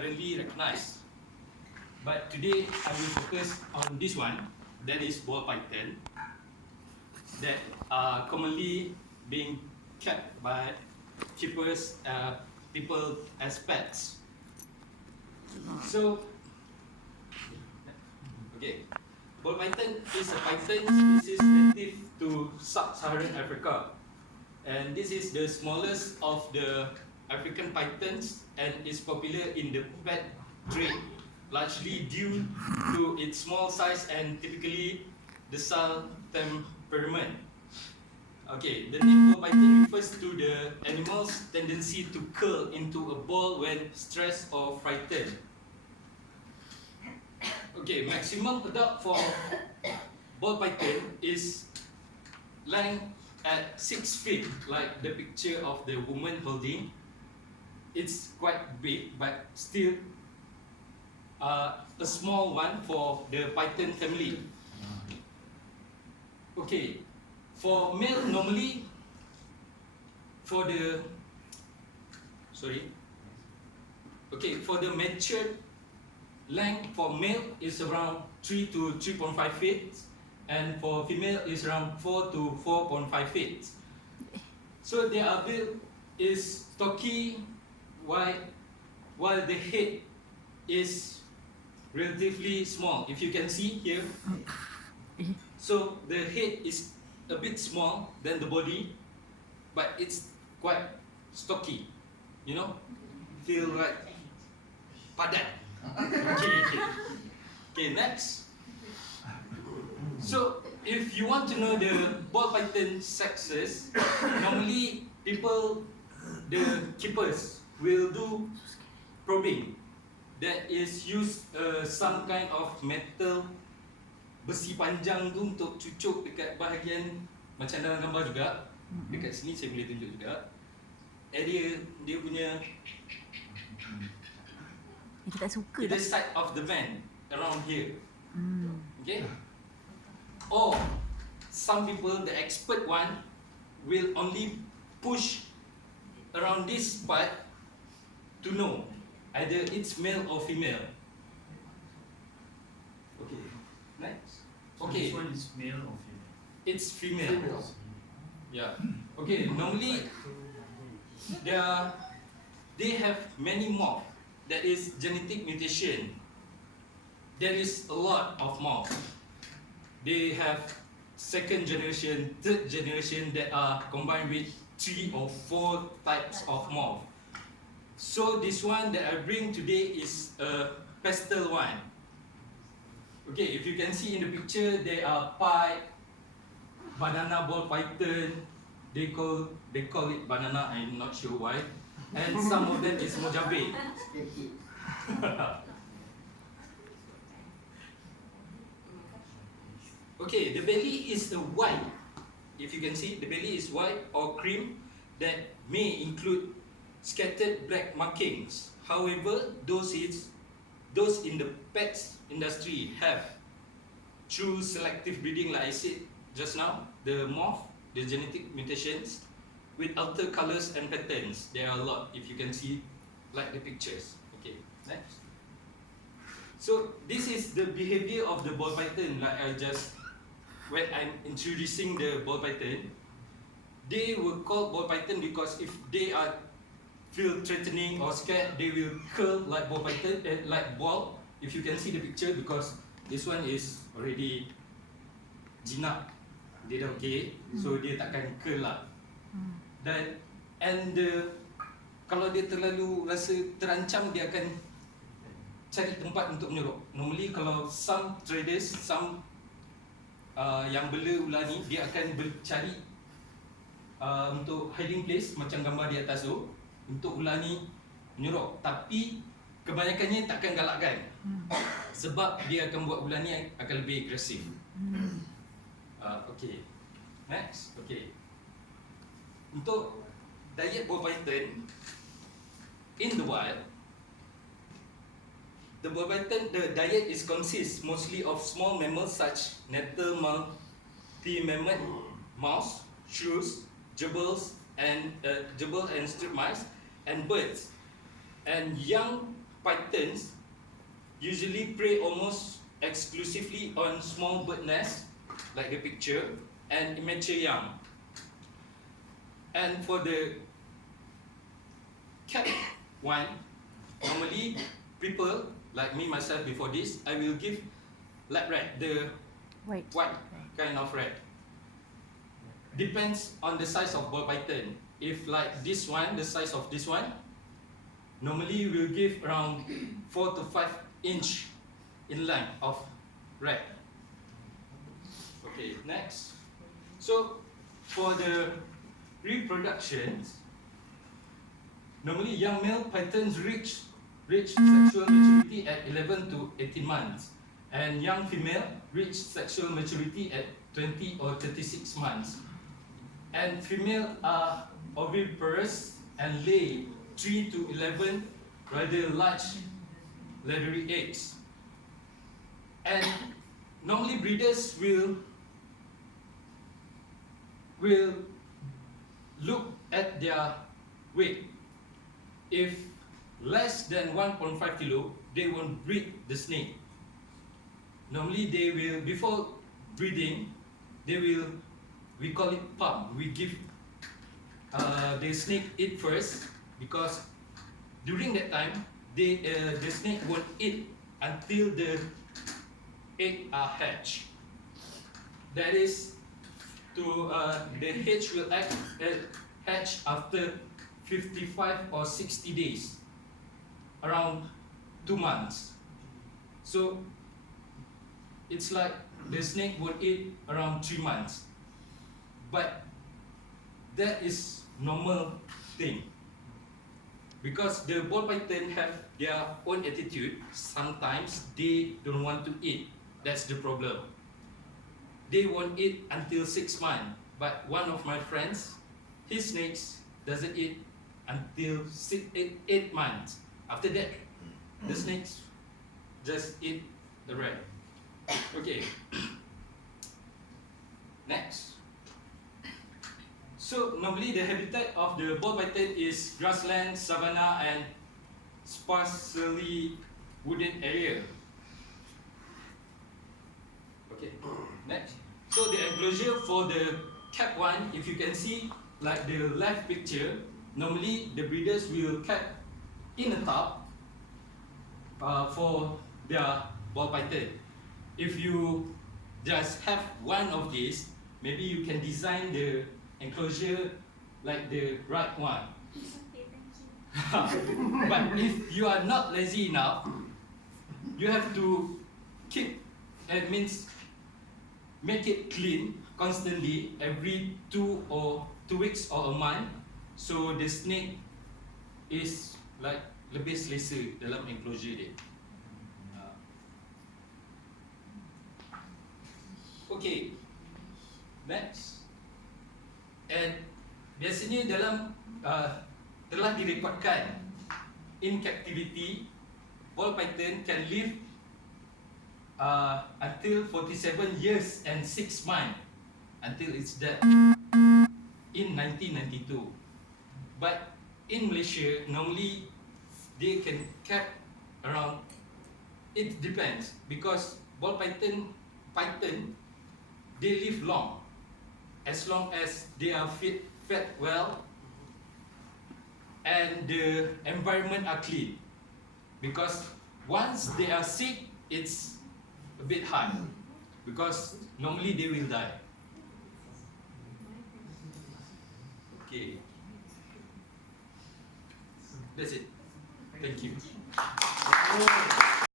currently recognized. But today I will focus on this one, that is ball python, that are commonly being kept by keepers, people as pets. So, okay, ball python is a python species native to sub-Saharan Africa, and this is the smallest of the African pythons and is popular in the pet trade, largely due to its small size and typically docile temperament. Okay, the name ball python refers to the animal's tendency to curl into a ball when stressed or frightened. Okay, maximum adult for ball python is length at 6 feet, like the picture of the woman holding. It's quite big, but still a small one for the python family. Okay, for male normally, for the matured length for male is around 3 to 3.5 feet, and for female is around 4 to 4.5 feet. So their build is stocky, while the head is relatively small. If you can see here, so the head is a bit small than the body, but it's quite stocky. You know, feel like padat. Okay, next. So if you want to know the ball python sexes, normally people, the keepers, will do probing. That is use some kind of metal besi panjang tu untuk cucuk dekat bahagian macam dalam gambar juga. Dekat sini saya boleh tunjuk juga. Area dia punya kita tak suka either side of the man around here. Okay? Or some people, the expert one, will only push around this part to know either it's male or female. Okay, next. So Okay, this one is male or female? it's female. Yeah. Okay, normally they have many morph. That is genetic mutation. There is a lot of morph. They have second generation, third generation that are combined with 3 or 4 types of morph. So this one that I bring today is a pastel one. Okay, if you can see in the picture, there are pipe, banana ball python. They call it banana. I'm not sure why. And some of them is mojabe. Okay, the belly is white. If you can see, the belly is white or cream that may include scattered black markings. However, those in the pets industry have, through selective breeding, like I said just now, the morph, the genetic mutations, with altered colors and patterns. There are a lot, if you can see, like the pictures. Okay, next. So this is the behavior of the ball python. Like I just, when I'm introducing the ball python, they will call ball python because if they are feel threatening or scared, they will curl like ball python, like ball. If you can see the picture, because this one is already jinak, dia dah okay, so dia takkan curl lah. Dan kalau dia terlalu rasa terancam, dia akan cari tempat untuk menyerok. Normally kalau some traders, yang bela ular ni, dia akan cari untuk hiding place macam gambar di atas tu, untuk ular ni menyerok. Tapi kebanyakannya takkan galakkan, sebab dia akan buat ular ni akan lebih agresif. Okay, next. Okay, untuk diet ball python in the wild, the ball python, the diet is consists mostly of small mammals such nettle, multi-mammal, mouse, shrews, gerbils, and gerbil and strip mice, and birds, and young pythons usually prey almost exclusively on small bird nests, like the picture, and immature young. And for the cat one, normally people like me myself before this, I will give lab rat, the white kind of rat. Depends on the size of ball python. If like this one, the size of this one, normally we will give around 4 to 5 inch in length of rat. Okay, next. So for the reproductions, normally young male pythons reach sexual maturity at 11 to 18 months, and young female reach sexual maturity at 20 or 36 months. And female are oviparous and lay 3 to 11 rather large leathery eggs. And normally breeders will look at their weight. If less than 1.5 kilo, they won't breed the snake. Normally they will, before breeding, we call it pump. We give the snake eat first, because during that time, the snake won't eat until the egg are hatched. That is, the hatch will hatch after 55 or 60 days, around 2 months. So it's like the snake would eat around 3 months. But that is normal thing, because the ball python have their own attitude. Sometimes they don't want to eat. That's the problem. They won't eat until 6 months. But one of my friends, his snakes doesn't eat until 8 months. After that, the snakes just eat the rat. Okay. Next. So normally the habitat of the ball python is grassland, savanna, and sparsely wooded area. Okay, next. So the enclosure for the cap one, if you can see, like the left picture, normally the breeders will cap in a tub for their ball python. If you just have one of these, maybe you can design the enclosure like the right one. Okay, thank you. But if you are not lazy enough, you have to keep, it means make it clean constantly every 2 weeks or a month, so the snake is like lebih selesa dalam enclosure dia. Okay, next. And biasanya dalam telah direkodkan in captivity, ball python can live until 47 years and 6 months until its death in 1992. But in Malaysia, normally they can cap around, it depends, because ball python they live long as they are fed well and the environment are clean, because once they are sick, it's a bit hard, because normally they will die. Okay, that's it. Thank you.